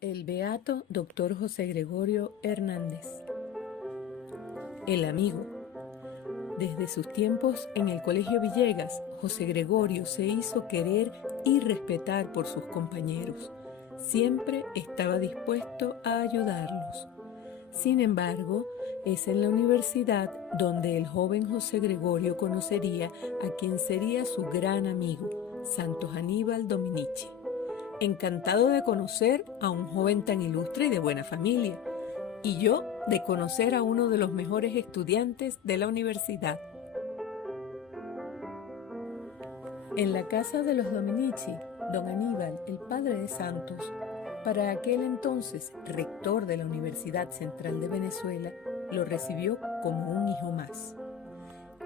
El beato Dr. José Gregorio Hernández. El amigo. Desde sus tiempos en el Colegio Villegas, José Gregorio se hizo querer y respetar por sus compañeros. Siempre estaba dispuesto a ayudarlos. Sin embargo, es en la universidad donde el joven José Gregorio conocería a quien sería su gran amigo, Santos Aníbal Dominici. Encantado de conocer a un joven tan ilustre y de buena familia, y yo de conocer a uno de los mejores estudiantes de la universidad. En la casa de los Dominici, don Aníbal, el padre de Santos, para aquel entonces rector de la Universidad Central de Venezuela, lo recibió como un hijo más.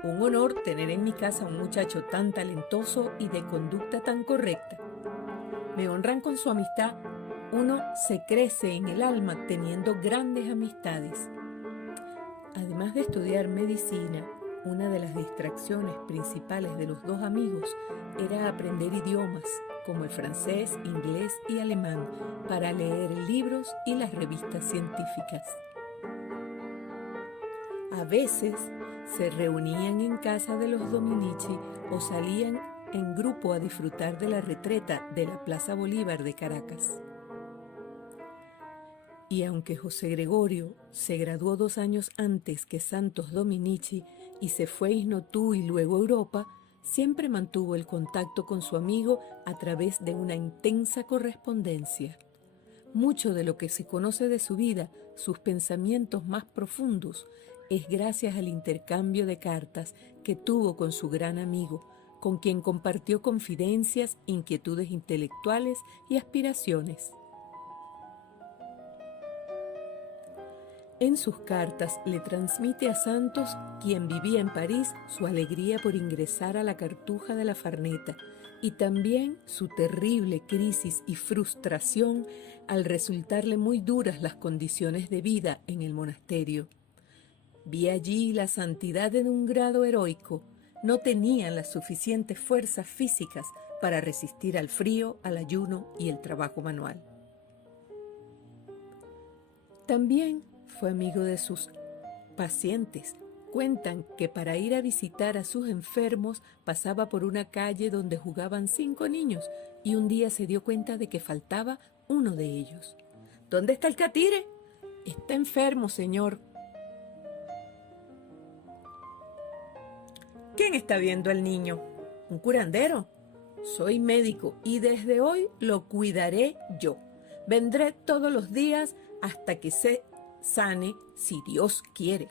Un honor tener en mi casa a un muchacho tan talentoso y de conducta tan correcta. Me honran con su amistad. Uno se crece en el alma teniendo grandes amistades. Además de estudiar medicina, una de las distracciones principales de los dos amigos era aprender idiomas, como el francés, inglés y alemán, para leer libros y las revistas científicas. A veces se reunían en casa de los Dominici o salían en grupo a disfrutar de la retreta de la Plaza Bolívar de Caracas. Y aunque José Gregorio se graduó 2 años antes que Santos Dominici y se fue a Isnotú y luego a Europa, siempre mantuvo el contacto con su amigo a través de una intensa correspondencia. Mucho de lo que se conoce de su vida, sus pensamientos más profundos, es gracias al intercambio de cartas que tuvo con su gran amigo, con quien compartió confidencias, inquietudes intelectuales y aspiraciones. En sus cartas le transmite a Santos, quien vivía en París, su alegría por ingresar a la Cartuja de la Farneta y también su terrible crisis y frustración al resultarle muy duras las condiciones de vida en el monasterio. Vi allí la santidad en un grado heroico. No tenían las suficientes fuerzas físicas para resistir al frío, al ayuno y el trabajo manual. También fue amigo de sus pacientes. Cuentan que para ir a visitar a sus enfermos pasaba por una calle donde jugaban 5 niños y un día se dio cuenta de que faltaba uno de ellos. ¿Dónde está el catire? Está enfermo, señor. ¿Quién está viendo al niño? ¿Un curandero? Soy médico y desde hoy lo cuidaré yo. Vendré todos los días hasta que se sane, si Dios quiere.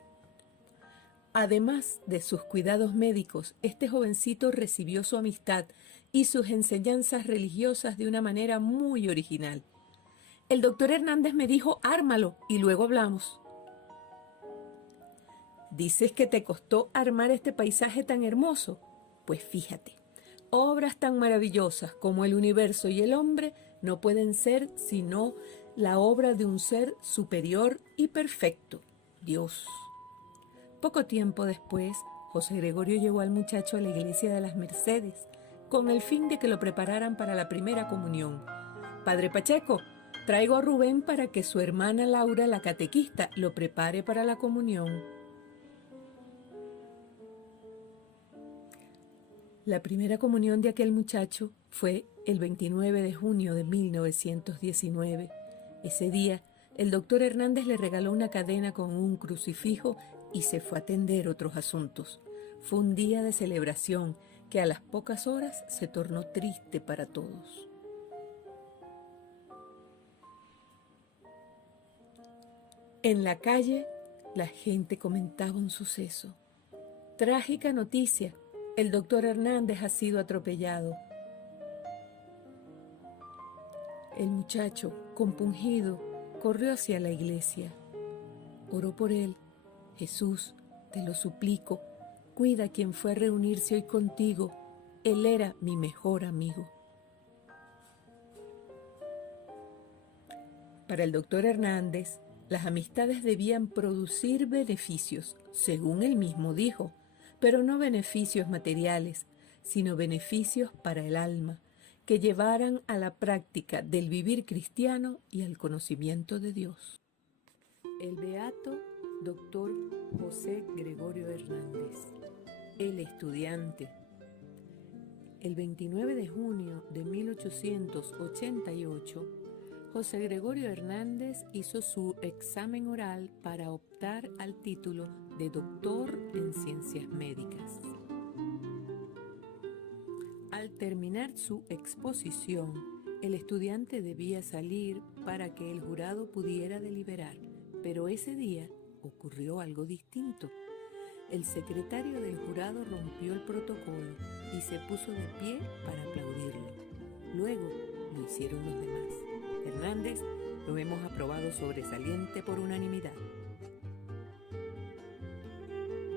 Además de sus cuidados médicos, este jovencito recibió su amistad y sus enseñanzas religiosas de una manera muy original. El doctor Hernández me dijo, ármalo y luego hablamos. ¿Dices que te costó armar este paisaje tan hermoso? Pues fíjate, obras tan maravillosas como el universo y el hombre no pueden ser sino la obra de un ser superior y perfecto, Dios. Poco tiempo después, José Gregorio llevó al muchacho a la iglesia de las Mercedes, con el fin de que lo prepararan para la primera comunión. Padre Pacheco, traigo a Rubén para que su hermana Laura, la catequista, lo prepare para la comunión. La primera comunión de aquel muchacho fue el 29 de junio de 1919. Ese día, el doctor Hernández le regaló una cadena con un crucifijo y se fue a atender otros asuntos. Fue un día de celebración que a las pocas horas se tornó triste para todos. En la calle, la gente comentaba un suceso. Trágica noticia. El doctor Hernández ha sido atropellado. El muchacho, compungido, corrió hacia la iglesia. Oró por él. Jesús, te lo suplico, cuida a quien fue a reunirse hoy contigo. Él era mi mejor amigo. Para el doctor Hernández, las amistades debían producir beneficios, según él mismo dijo, pero no beneficios materiales, sino beneficios para el alma, que llevaran a la práctica del vivir cristiano y al conocimiento de Dios. El beato Dr. José Gregorio Hernández, el estudiante. El 29 de junio de 1888, José Gregorio Hernández hizo su examen oral para optar al título de doctor en ciencias médicas. Al terminar su exposición, el estudiante debía salir para que el jurado pudiera deliberar, pero ese día ocurrió algo distinto. El secretario del jurado rompió el protocolo y se puso de pie para aplaudirlo. Luego lo hicieron los demás. Hernández lo hemos aprobado sobresaliente por unanimidad.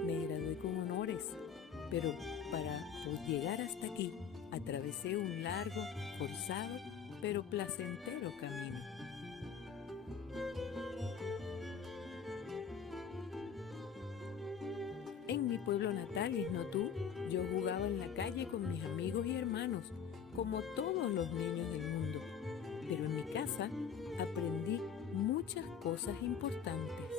Me gradué con honores, pero para llegar hasta aquí atravesé un largo, forzado, pero placentero camino. En mi pueblo natal, Isnotú, yo jugaba en la calle con mis amigos y hermanos, como todos los niños del mundo. Pero en mi casa aprendí muchas cosas importantes.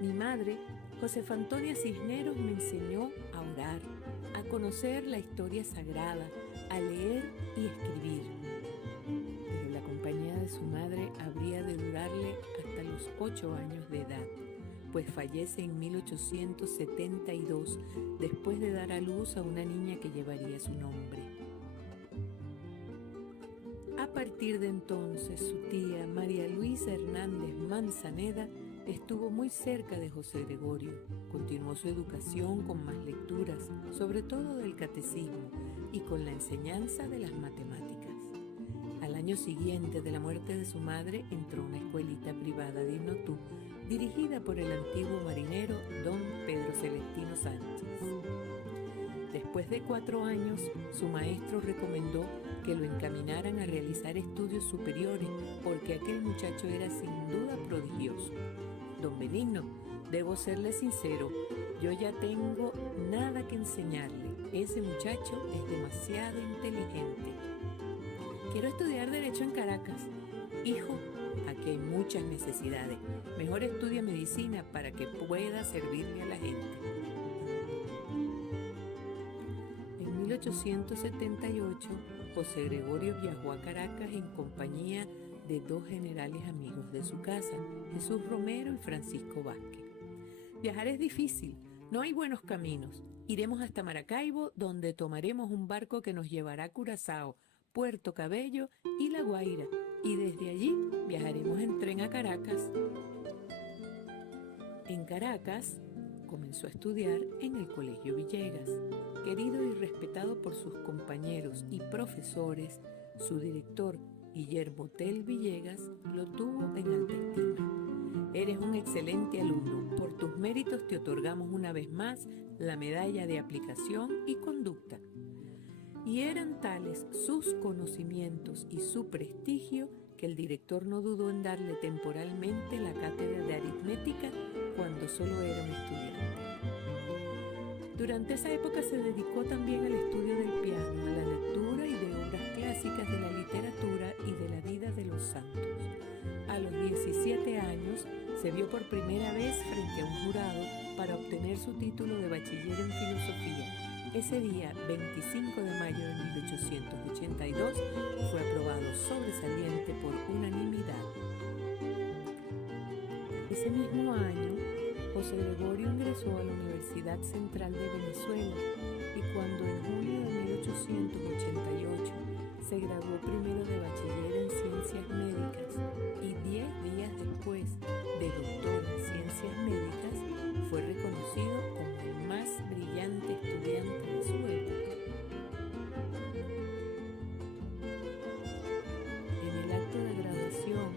Mi madre, Josefa Antonia Cisneros, me enseñó a orar, a conocer la historia sagrada, a leer y escribir. Pero la compañía de su madre habría de durarle hasta los 8 años de edad, pues fallece en 1872 después de dar a luz a una niña que llevaría su nombre. A partir de entonces, su tía María Luisa Hernández Manzaneda estuvo muy cerca de José Gregorio. Continuó su educación con más lecturas, sobre todo del catecismo, y con la enseñanza de las matemáticas. Al año siguiente de la muerte de su madre, entró a una escuelita privada de Isnotú, dirigida por el antiguo marinero don Pedro Celestino Sánchez. Después de 4 años, su maestro recomendó que lo encaminaran a realizar estudios superiores, porque aquel muchacho era sin duda prodigioso. Don Benigno, debo serle sincero, yo ya tengo nada que enseñarle. Ese muchacho es demasiado inteligente. Quiero estudiar Derecho en Caracas. Hijo, aquí hay muchas necesidades. Mejor estudia medicina para que pueda servirle a la gente. En 1878, José Gregorio viajó a Caracas en compañía de 2 generales amigos de su casa, Jesús Romero y Francisco Vázquez. Viajar es difícil, no hay buenos caminos. Iremos hasta Maracaibo, donde tomaremos un barco que nos llevará a Curazao, Puerto Cabello y La Guaira, y desde allí viajaremos en tren a Caracas. En Caracas comenzó a estudiar en el Colegio Villegas. Querido y respetado por sus compañeros y profesores, su director, Guillermo Tell Villegas, lo tuvo en alta estima. Eres un excelente alumno. Por tus méritos te otorgamos una vez más la medalla de aplicación y conducta. Y eran tales sus conocimientos y su prestigio que el director no dudó en darle temporalmente la cátedra de aritmética cuando solo era un estudiante. Durante esa época se dedicó también al estudio del piano, a la lectura y de obras clásicas de la literatura y de la vida de los santos. A los 17 años se vio por primera vez frente a un jurado para obtener su título de bachiller en filosofía. Ese día, 25 de mayo de 1882, fue aprobado sobresaliente por unanimidad. Ese mismo año, José Gregorio ingresó a la Universidad Central de Venezuela y cuando en julio de 1888 se graduó primero de bachiller en ciencias médicas y 10 días después de doctor en ciencias médicas, fue reconocido como el más brillante estudiante de su época. En el acto de graduación,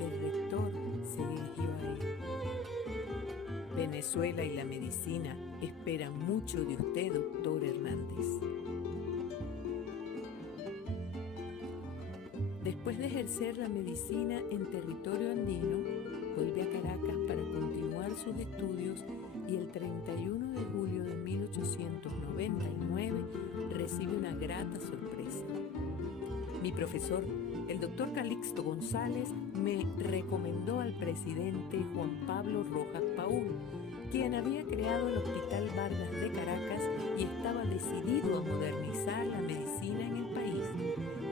el rector se dirigió a él. Venezuela y la medicina esperan mucho de usted, doctor Hernández. Después de ejercer la medicina en territorio andino, vuelve a Caracas para continuar sus estudios y el 31 de julio de 1899 recibe una grata sorpresa. Mi profesor, el doctor Calixto González, me recomendó al presidente Juan Pablo Rojas Paúl, quien había creado el Hospital Vargas de Caracas y estaba decidido a modernizar la medicina en el país.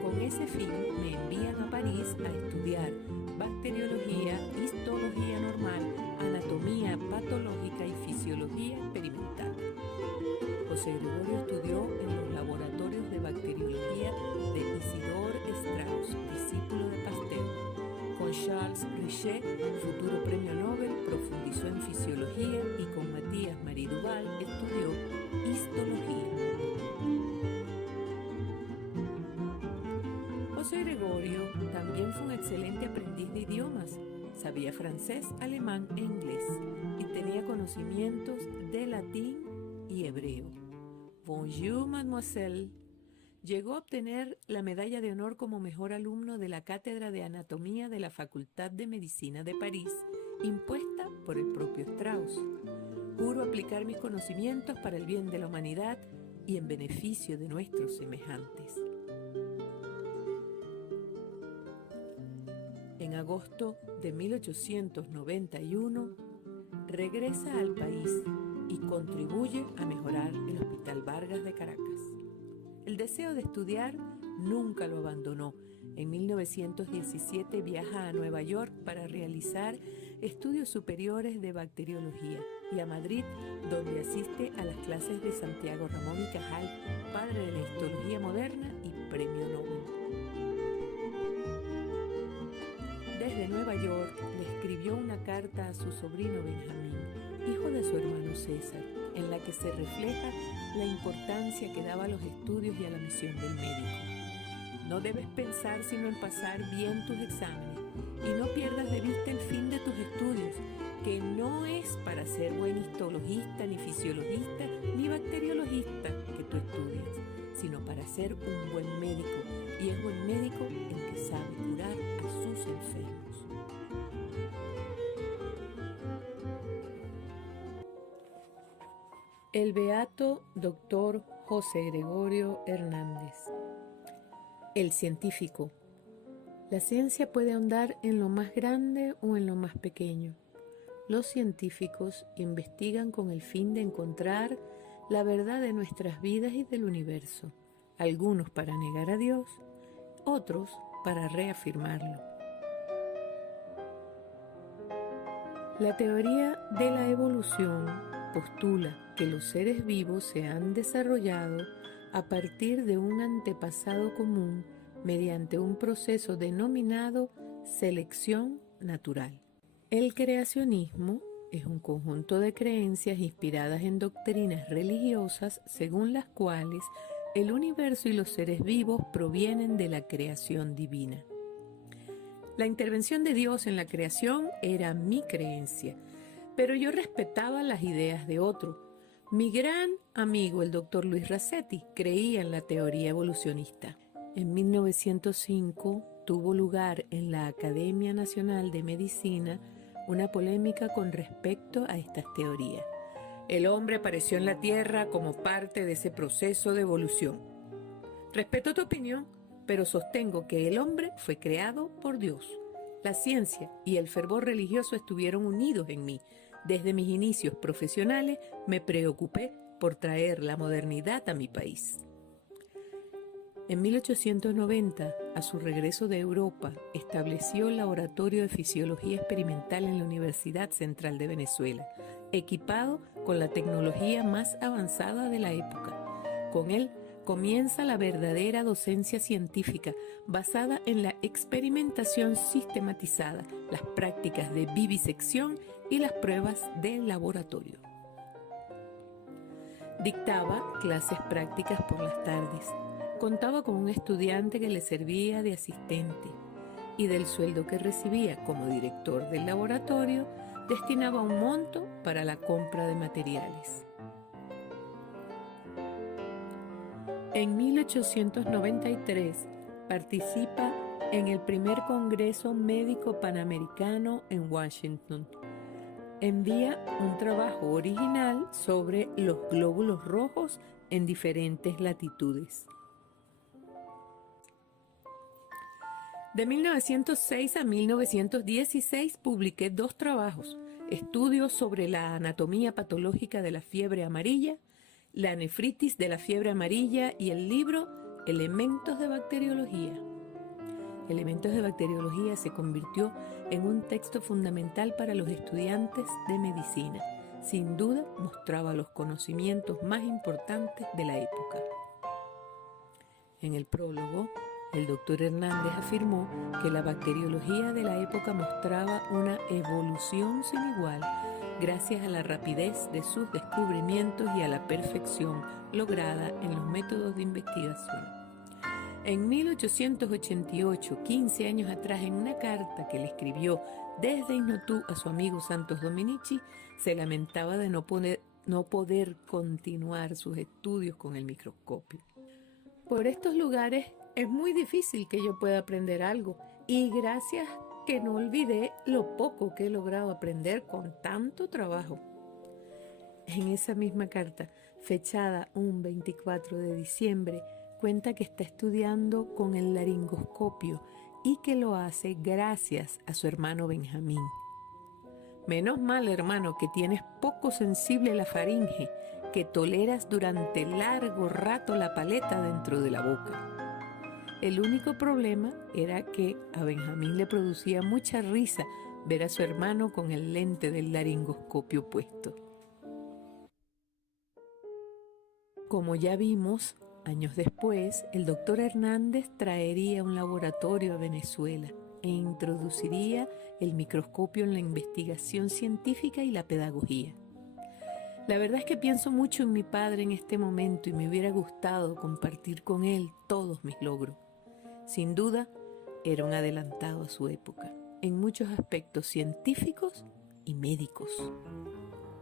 Con ese fin me envían a París a estudiar bacteriología, histología normal, anatomía patológica y fisiología experimental. José Gregorio estudió en los laboratorios de bacteriología de Isidore Strauss, discípulo de Pasteur. Con Charles Richet, futuro premio Nobel, profundizó en fisiología y con Matías Marie Duval estudió histología. José Gregorio también fue un excelente aprendiz de idiomas. Sabía francés, alemán e inglés y tenía conocimientos de latín y hebreo. Bonjour, mademoiselle. Llegó a obtener la medalla de honor como mejor alumno de la Cátedra de Anatomía de la Facultad de Medicina de París, impuesta por el propio Strauss. Juro aplicar mis conocimientos para el bien de la humanidad y en beneficio de nuestros semejantes. En agosto de 1891, regresa al país y contribuye a mejorar el Hospital Vargas de Caracas. El deseo de estudiar nunca lo abandonó. En 1917 viaja a Nueva York para realizar estudios superiores de bacteriología y a Madrid, donde asiste a las clases de Santiago Ramón y Cajal, padre de la histología moderna y premio Nobel. Desde Nueva York le escribió una carta a su sobrino Benjamín, hijo de su hermano César, en la que se refleja la importancia que daba a los estudios y a la misión del médico. No debes pensar sino en pasar bien tus exámenes y no pierdas de vista el fin de tus estudios, que no es para ser buen histologista, ni fisiologista, ni bacteriologista que tú estudias, sino para ser un buen médico, y es buen médico el que sabe curar a sus enfermos. El beato Dr. José Gregorio Hernández. El científico. La ciencia puede ahondar en lo más grande o en lo más pequeño. Los científicos investigan con el fin de encontrar la verdad de nuestras vidas y del universo, algunos para negar a Dios, otros para reafirmarlo. La teoría de la evolución postula que los seres vivos se han desarrollado a partir de un antepasado común mediante un proceso denominado selección natural. El creacionismo es un conjunto de creencias inspiradas en doctrinas religiosas según las cuales el universo y los seres vivos provienen de la creación divina. La intervención de Dios en la creación era mi creencia, pero yo respetaba las ideas de otro. Mi gran amigo, el doctor Luis Rasetti, creía en la teoría evolucionista. En 1905 tuvo lugar en la Academia Nacional de Medicina una polémica con respecto a estas teorías. El hombre apareció en la Tierra como parte de ese proceso de evolución. Respeto tu opinión, pero sostengo que el hombre fue creado por Dios. La ciencia y el fervor religioso estuvieron unidos en mí. Desde mis inicios profesionales me preocupé por traer la modernidad a mi país. En 1890, a su regreso de Europa, estableció el Laboratorio de Fisiología Experimental en la Universidad Central de Venezuela, equipado con la tecnología más avanzada de la época. Con él comienza la verdadera docencia científica basada en la experimentación sistematizada, las prácticas de vivisección y las pruebas de laboratorio. Dictaba clases prácticas por las tardes. Contaba con un estudiante que le servía de asistente y del sueldo que recibía como director del laboratorio destinaba un monto para la compra de materiales. En 1893 participa en el primer Congreso Médico Panamericano en Washington. Envía un trabajo original sobre los glóbulos rojos en diferentes latitudes. De 1906 a 1916 publiqué 2 trabajos: estudios sobre la anatomía patológica de la fiebre amarilla, la nefritis de la fiebre amarilla y el libro Elementos de Bacteriología. Elementos de Bacteriología se convirtió en un texto fundamental para los estudiantes de medicina. Sin duda mostraba los conocimientos más importantes de la época. En el prólogo, el doctor Hernández afirmó que la bacteriología de la época mostraba una evolución sin igual gracias a la rapidez de sus descubrimientos y a la perfección lograda en los métodos de investigación. En 1888, 15 años atrás, en una carta que le escribió desde Inotú a su amigo Santos Dominici, se lamentaba de no poder continuar sus estudios con el microscopio. Por estos lugares es muy difícil que yo pueda aprender algo, y gracias que no olvidé lo poco que he logrado aprender con tanto trabajo. En esa misma carta, fechada un 24 de diciembre, cuenta que está estudiando con el laringoscopio y que lo hace gracias a su hermano Benjamín. Menos mal, hermano, que tienes poco sensible la faringe, que toleras durante largo rato la paleta dentro de la boca. El único problema era que a Benjamín le producía mucha risa ver a su hermano con el lente del laringoscopio puesto. Como ya vimos, años después, el doctor Hernández traería un laboratorio a Venezuela e introduciría el microscopio en la investigación científica y la pedagogía. La verdad es que pienso mucho en mi padre en este momento y me hubiera gustado compartir con él todos mis logros. Sin duda, era un adelantado a su época, en muchos aspectos científicos y médicos.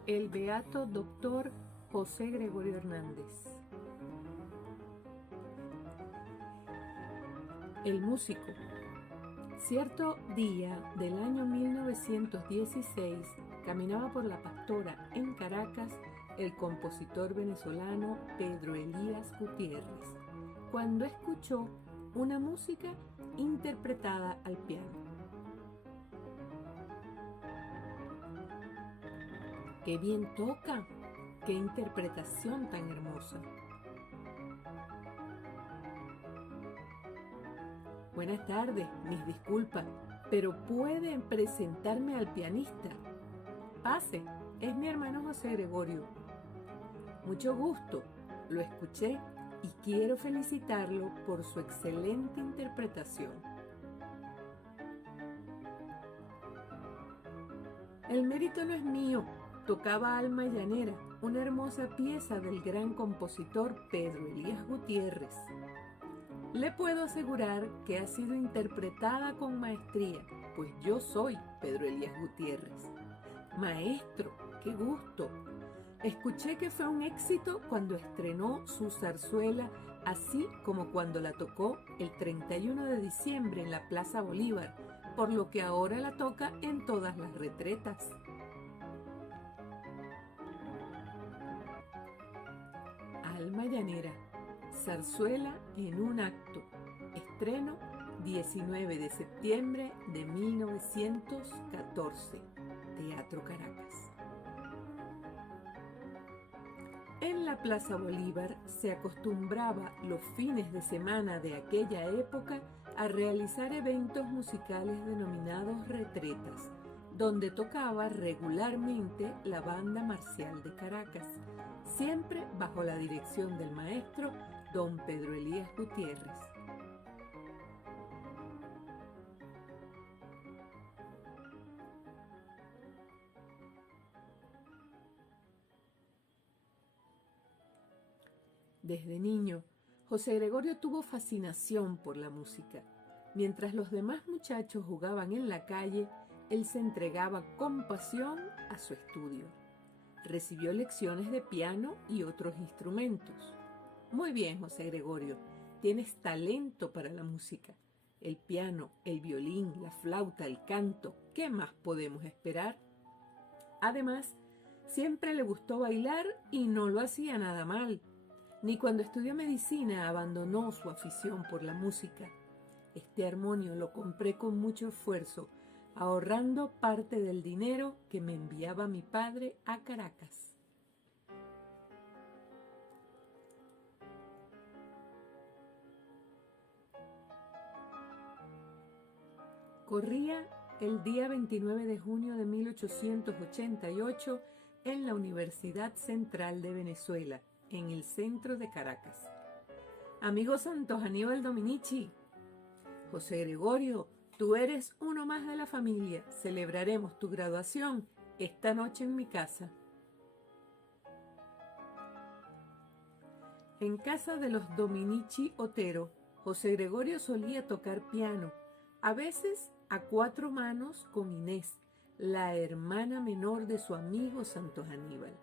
El beato doctor José Gregorio Hernández. El músico. Cierto día del año 1916 caminaba por La Pastora, en Caracas, el compositor venezolano Pedro Elías Gutiérrez, cuando escuchó una música interpretada al piano. ¡Qué bien toca! ¡Qué interpretación tan hermosa! Buenas tardes, mis disculpas, pero ¿pueden presentarme al pianista? Pase, es mi hermano José Gregorio. Mucho gusto, lo escuché y quiero felicitarlo por su excelente interpretación. El mérito no es mío, tocaba Alma Llanera, una hermosa pieza del gran compositor Pedro Elías Gutiérrez. Le puedo asegurar que ha sido interpretada con maestría, pues yo soy Pedro Elías Gutiérrez. Maestro, qué gusto. Escuché que fue un éxito cuando estrenó su zarzuela, así como cuando la tocó el 31 de diciembre en la Plaza Bolívar, por lo que ahora la toca en todas las retretas. Alma Llanera, zarzuela en un acto. Estreno 19 de septiembre de 1914. Teatro Caracas. En la Plaza Bolívar se acostumbraba los fines de semana de aquella época a realizar eventos musicales denominados retretas, donde tocaba regularmente la Banda Marcial de Caracas, siempre bajo la dirección del maestro don Pedro Elías Gutiérrez. Desde niño, José Gregorio tuvo fascinación por la música. Mientras los demás muchachos jugaban en la calle, él se entregaba con pasión a su estudio. Recibió lecciones de piano y otros instrumentos. Muy bien, José Gregorio, tienes talento para la música. el piano, el violín, la flauta, el canto. ¿Qué más podemos esperar? Además, siempre le gustó bailar y no lo hacía nada mal. Ni cuando estudió medicina abandonó su afición por la música. Este armonio lo compré con mucho esfuerzo, ahorrando parte del dinero que me enviaba mi padre a Caracas. Corría el día 29 de junio de 1888 en la Universidad Central de Venezuela, en el centro de Caracas. Amigo Santos Aníbal Dominici, José Gregorio, tú eres uno más de la familia. Celebraremos tu graduación esta noche en mi casa. En casa de los Dominici Otero, José Gregorio solía tocar piano, a veces a cuatro manos con Inés, la hermana menor de su amigo Santos Aníbal.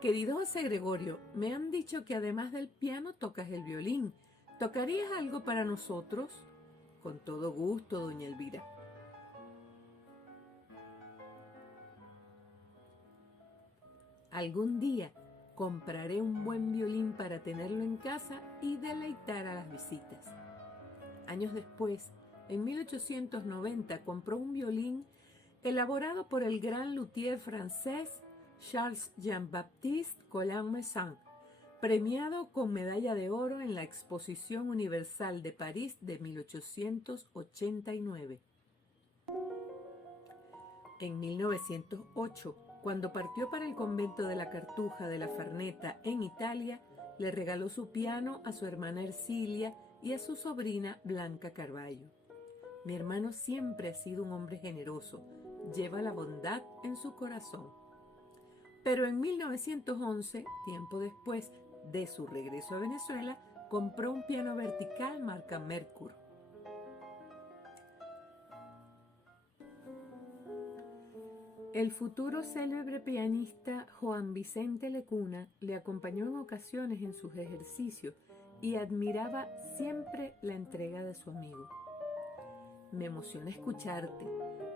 Querido José Gregorio, me han dicho que además del piano tocas el violín. ¿Tocarías algo para nosotros? Con todo gusto, doña Elvira. Algún día compraré un buen violín para tenerlo en casa y deleitar a las visitas. Años después, en 1890, compró un violín elaborado por el gran luthier francés Charles Jean-Baptiste Colin-Messin, premiado con medalla de oro en la Exposición Universal de París de 1889. En 1908, cuando partió para el convento de la Cartuja de la Farneta en Italia, le regaló su piano a su hermana Ercilia y a su sobrina Blanca Carballo. Mi hermano siempre ha sido un hombre generoso, lleva la bondad en su corazón. Pero en 1911, tiempo después de su regreso a Venezuela, compró un piano vertical marca Mercury. El futuro célebre pianista Juan Vicente Lecuna le acompañó en ocasiones en sus ejercicios y admiraba siempre la entrega de su amigo. Me emociona escucharte.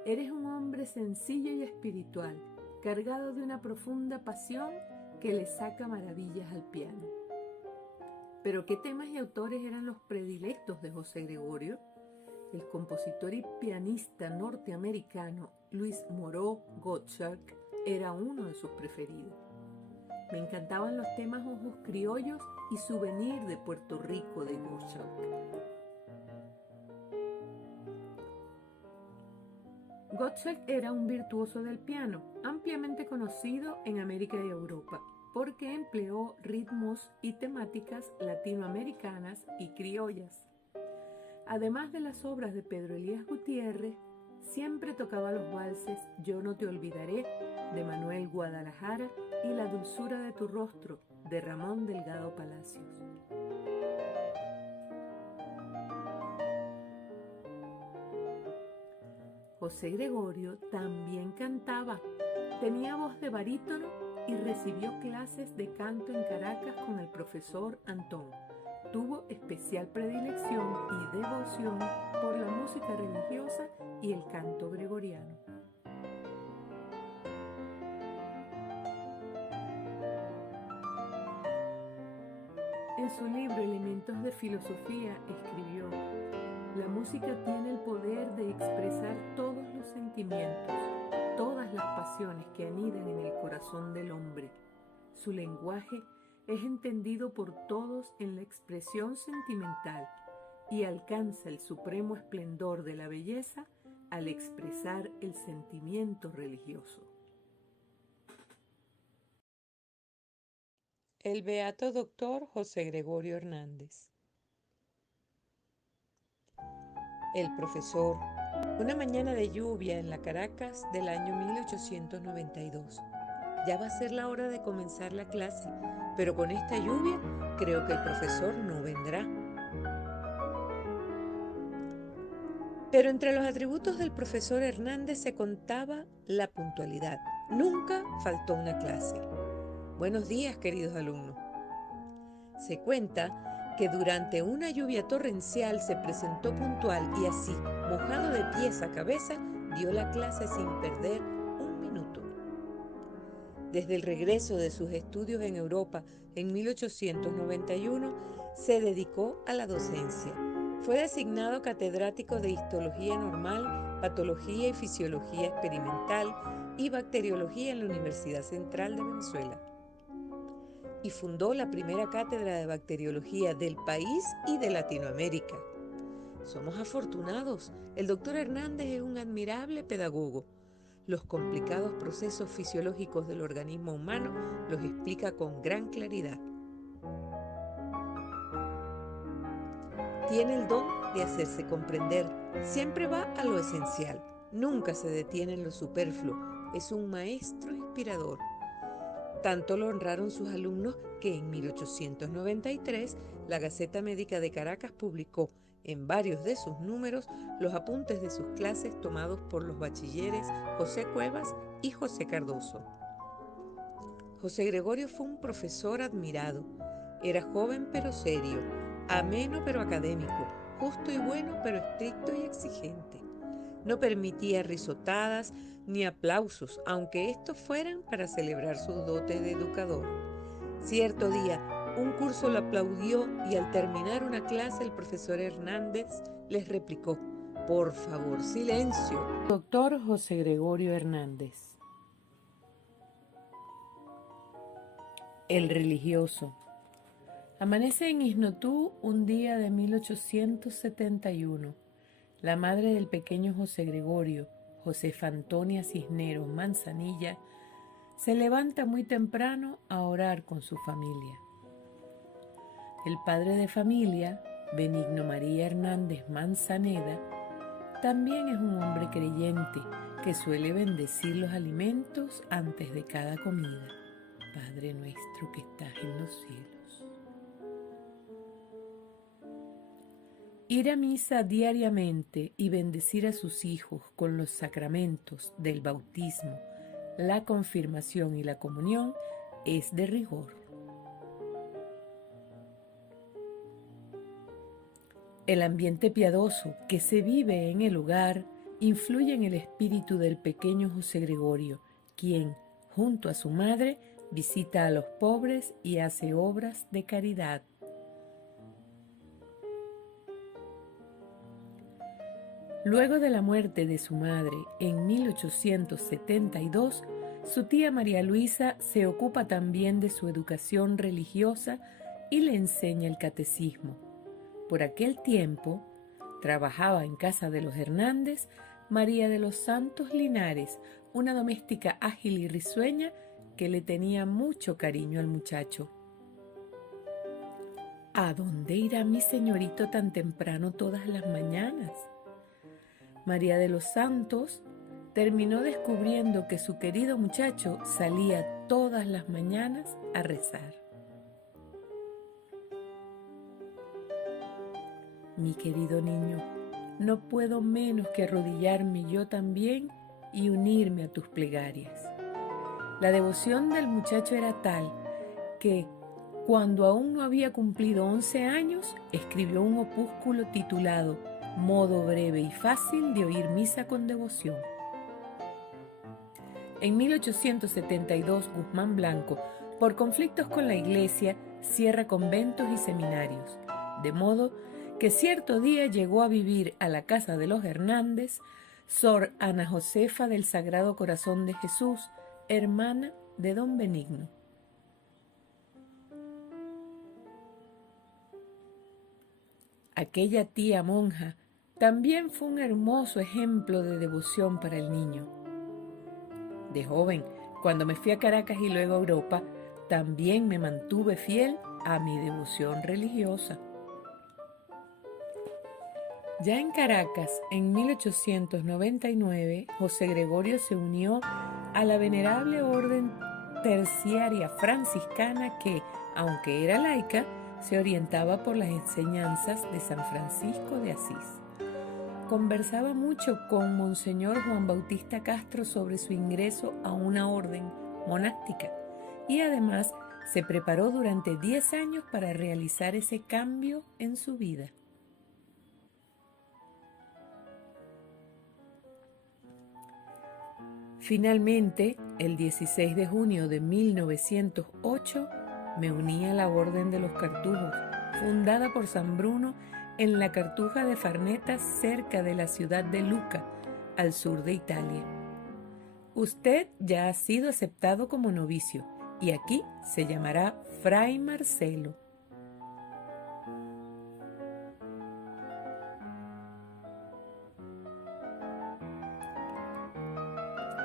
Eres un hombre sencillo y espiritual, cargado de una profunda pasión que le saca maravillas al piano. ¿Pero qué temas y autores eran los predilectos de José Gregorio? El compositor y pianista norteamericano Louis Moreau Gottschalk era uno de sus preferidos. Me encantaban los temas Ojos Criollos y Souvenir de Puerto Rico de Gottschalk. Gottschalk era un virtuoso del piano, ampliamente conocido en América y Europa, porque empleó ritmos y temáticas latinoamericanas y criollas. Además de las obras de Pedro Elías Gutiérrez, siempre tocaba los valses Yo no te olvidaré, de Manuel Guadalajara, y La dulzura de tu rostro, de Ramón Delgado Palacios. José Gregorio también cantaba, tenía voz de barítono y recibió clases de canto en Caracas con el profesor Antón. Tuvo especial predilección y devoción por la música religiosa y el canto gregoriano. En su libro Elementos de Filosofía escribió: la música tiene el poder de expresar todos los sentimientos, todas las pasiones que anidan en el corazón del hombre. Su lenguaje es entendido por todos en la expresión sentimental y alcanza el supremo esplendor de la belleza al expresar el sentimiento religioso. El beato doctor José Gregorio Hernández. El profesor, una mañana de lluvia en la Caracas del año 1892. Ya va a ser la hora de comenzar la clase, pero con esta lluvia creo que el profesor no vendrá. Pero entre los atributos del profesor Hernández se contaba la puntualidad. Nunca faltó una clase. Buenos días, queridos alumnos. Se cuenta que durante una lluvia torrencial se presentó puntual y así, mojado de pies a cabeza, dio la clase sin perder un minuto. Desde el regreso de sus estudios en Europa en 1891, se dedicó a la docencia. Fue designado catedrático de Histología Normal, Patología y Fisiología Experimental y Bacteriología en la Universidad Central de Venezuela. Y fundó la primera cátedra de bacteriología del país y de Latinoamérica. Somos afortunados. El doctor Hernández es un admirable pedagogo. Los complicados procesos fisiológicos del organismo humano los explica con gran claridad. Tiene el don de hacerse comprender. Siempre va a lo esencial. Nunca se detiene en lo superfluo. Es un maestro inspirador. Tanto lo honraron sus alumnos que en 1893 la Gaceta Médica de Caracas publicó en varios de sus números los apuntes de sus clases tomados por los bachilleres José Cuevas y José Cardoso. José Gregorio fue un profesor admirado. Era joven pero serio, ameno pero académico, justo y bueno pero estricto y exigente. No permitía risotadas ni aplausos, aunque estos fueran para celebrar sus dotes de educador. Cierto día, un curso lo aplaudió y al terminar una clase el profesor Hernández les replicó: «Por favor, silencio». Doctor José Gregorio Hernández. El religioso. Amanece en Isnotú un día de 1871. La madre del pequeño José Gregorio, Josefa Antonia Cisneros Manzanilla, se levanta muy temprano a orar con su familia. El padre de familia, Benigno María Hernández Manzaneda, también es un hombre creyente que suele bendecir los alimentos antes de cada comida. Padre nuestro que estás en los cielos. Ir a misa diariamente y bendecir a sus hijos con los sacramentos del bautismo, la confirmación y la comunión es de rigor. El ambiente piadoso que se vive en el hogar influye en el espíritu del pequeño José Gregorio, quien, junto a su madre, visita a los pobres y hace obras de caridad. Luego de la muerte de su madre en 1872, su tía María Luisa se ocupa también de su educación religiosa y le enseña el catecismo. Por aquel tiempo, trabajaba en casa de los Hernández María de los Santos Linares, una doméstica ágil y risueña que le tenía mucho cariño al muchacho. ¿A dónde irá mi señorito tan temprano todas las mañanas? María de los Santos terminó descubriendo que su querido muchacho salía todas las mañanas a rezar. Mi querido niño, no puedo menos que arrodillarme yo también y unirme a tus plegarias. La devoción del muchacho era tal que, cuando aún no había cumplido 11 años, escribió un opúsculo titulado Modo breve y fácil de oír misa con devoción. En 1872, Guzmán Blanco, por conflictos con la iglesia, cierra conventos y seminarios, de modo que cierto día llegó a vivir a la casa de los Hernández Sor Ana Josefa del Sagrado Corazón de Jesús, hermana de don Benigno. Aquella tía monja también fue un hermoso ejemplo de devoción para el niño. De joven, cuando me fui a Caracas y luego a Europa, también me mantuve fiel a mi devoción religiosa. Ya en Caracas, en 1899, José Gregorio se unió a la venerable orden terciaria franciscana que, aunque era laica, se orientaba por las enseñanzas de San Francisco de Asís. Conversaba mucho con Monseñor Juan Bautista Castro sobre su ingreso a una orden monástica y además Se preparó durante 10 años para realizar ese cambio en su vida. Finalmente, el 16 de junio de 1908, me uní a la Orden de los Cartujos, fundada por San Bruno en la Cartuja de Farneta, cerca de la ciudad de Lucca, al sur de Italia. Usted ya ha sido aceptado como novicio y aquí se llamará Fray Marcelo.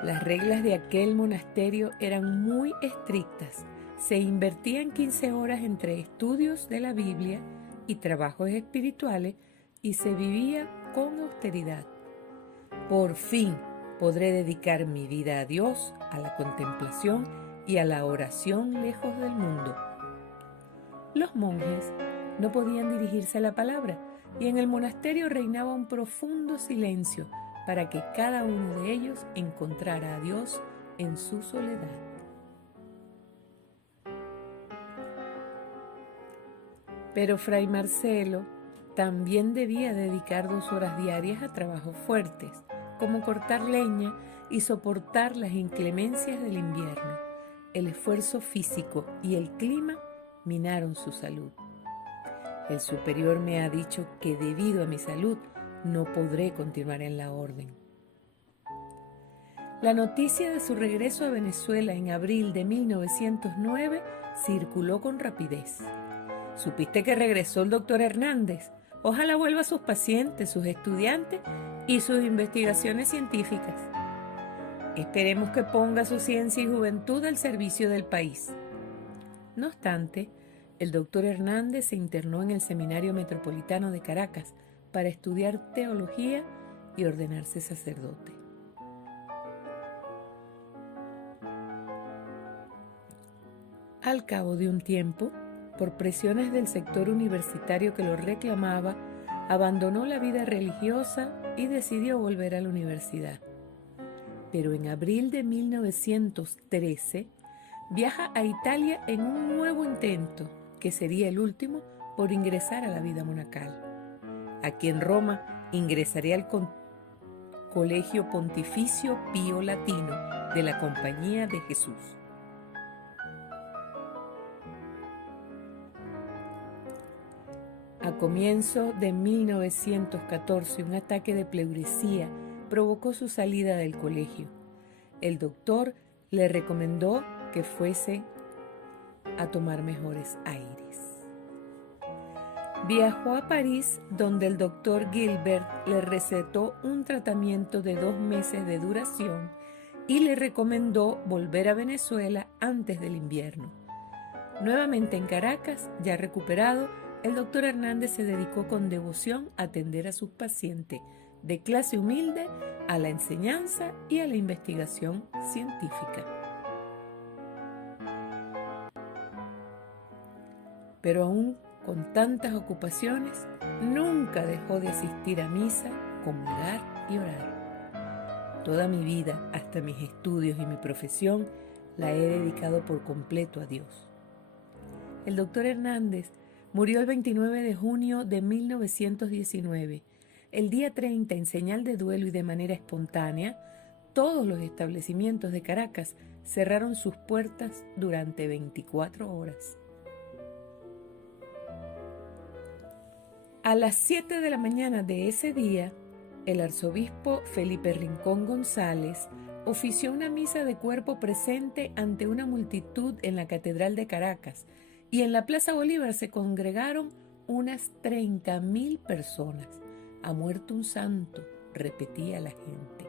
Las reglas de aquel monasterio eran muy estrictas. Se invertían 15 horas entre estudios de la Biblia y trabajos espirituales y se vivía con austeridad. Por fin podré dedicar mi vida a Dios, a la contemplación y a la oración lejos del mundo. Los monjes no podían dirigirse a la palabra y en el monasterio reinaba un profundo silencio para que cada uno de ellos encontrara a Dios en su soledad. Pero Fray Marcelo también debía dedicar 2 horas diarias a trabajos fuertes, como cortar leña y soportar las inclemencias del invierno. El esfuerzo físico y el clima minaron su salud. El superior me ha dicho que debido a mi salud no podré continuar en la orden. La noticia de su regreso a Venezuela en abril de 1909 circuló con rapidez. ¿Supiste que regresó el doctor Hernández? Ojalá vuelva a sus pacientes, sus estudiantes y sus investigaciones científicas. Esperemos que ponga su ciencia y juventud al servicio del país. No obstante, el doctor Hernández se internó en el Seminario Metropolitano de Caracas para estudiar teología y ordenarse sacerdote. Al cabo de un tiempo, por presiones del sector universitario que lo reclamaba, abandonó la vida religiosa y decidió volver a la universidad. Pero en abril de 1913 viaja a Italia en un nuevo intento, que sería el último, por ingresar a la vida monacal. Aquí en Roma ingresaría al Colegio Pontificio Pío Latino de la Compañía de Jesús. A comienzo de 1914, un ataque de pleuresía provocó su salida del colegio. El doctor le recomendó que fuese a tomar mejores aires. Viajó a París, donde el doctor Gilbert le recetó un tratamiento de 2 meses de duración y le recomendó volver a Venezuela antes del invierno. Nuevamente en Caracas, ya recuperado, el doctor Hernández se dedicó con devoción a atender a sus pacientes de clase humilde, a la enseñanza y a la investigación científica. Pero aún con tantas ocupaciones, nunca dejó de asistir a misa, comulgar y orar. Toda mi vida, hasta mis estudios y mi profesión, la he dedicado por completo a Dios. El doctor Hernández murió el 29 de junio de 1919. El día 30, en señal de duelo y de manera espontánea, todos los establecimientos de Caracas cerraron sus puertas durante 24 horas. A las 7 de la mañana de ese día, el arzobispo Felipe Rincón González ofició una misa de cuerpo presente ante una multitud en la Catedral de Caracas, y en la Plaza Bolívar se congregaron unas 30.000 personas. Ha muerto un santo, repetía la gente.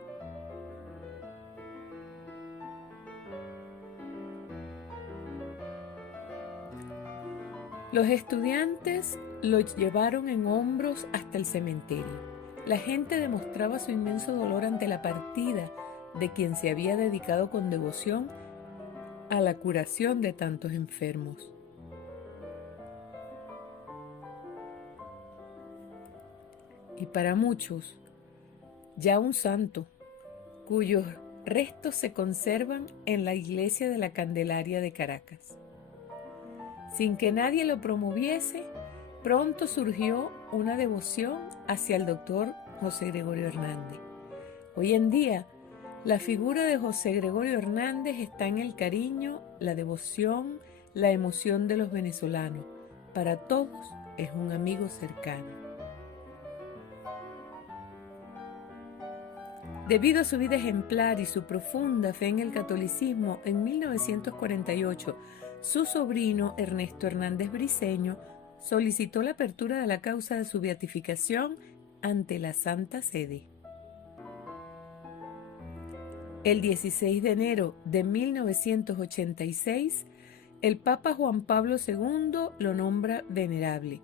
Los estudiantes lo llevaron en hombros hasta el cementerio. La gente demostraba su inmenso dolor ante la partida de quien se había dedicado con devoción a la curación de tantos enfermos. Y para muchos, ya un santo, cuyos restos se conservan en la iglesia de la Candelaria de Caracas. Sin que nadie lo promoviese, pronto surgió una devoción hacia el doctor José Gregorio Hernández. Hoy en día, la figura de José Gregorio Hernández está en el cariño, la devoción, la emoción de los venezolanos. Para todos es un amigo cercano. Debido a su vida ejemplar y su profunda fe en el catolicismo, en 1948, su sobrino Ernesto Hernández Briceño solicitó la apertura de la causa de su beatificación ante la Santa Sede. El 16 de enero de 1986, el Papa Juan Pablo II lo nombra venerable,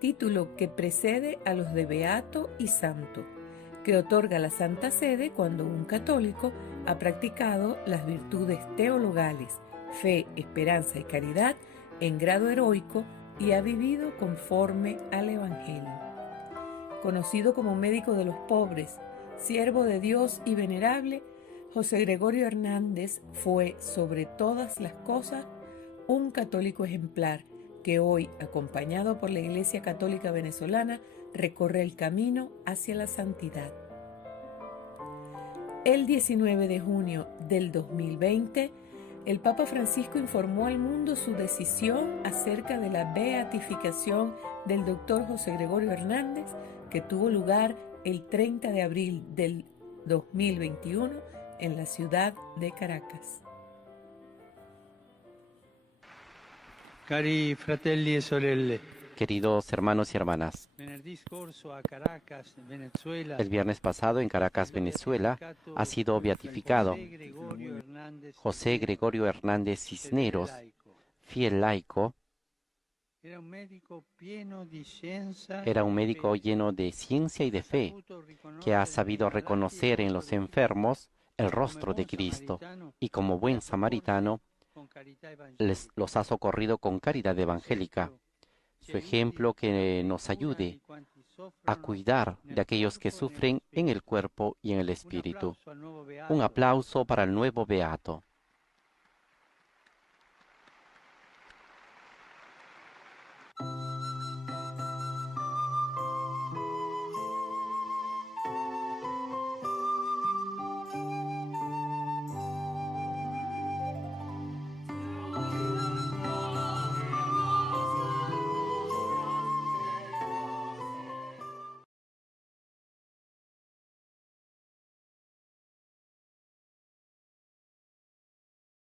título que precede a los de beato y santo, que otorga la Santa Sede cuando un católico ha practicado las virtudes teologales, fe, esperanza y caridad en grado heroico y ha vivido conforme al Evangelio. Conocido como médico de los pobres, siervo de Dios y venerable, José Gregorio Hernández fue, sobre todas las cosas, un católico ejemplar que hoy, acompañado por la Iglesia Católica Venezolana, recorre el camino hacia la santidad. El 19 de junio del 2020, el Papa Francisco informó al mundo su decisión acerca de la beatificación del doctor José Gregorio Hernández, que tuvo lugar el 30 de abril del 2021 en la ciudad de Caracas. Cari fratelli e sorelle, Queridos hermanos y hermanas, el viernes pasado en Caracas, Venezuela, ha sido beatificado José Gregorio Hernández Cisneros, fiel laico. Era un médico lleno de ciencia y de fe, que ha sabido reconocer en los enfermos el rostro de Cristo y como buen samaritano los ha socorrido con caridad evangélica. Su ejemplo que nos ayude a cuidar de aquellos que sufren en el cuerpo y en el espíritu. Un aplauso para el nuevo beato.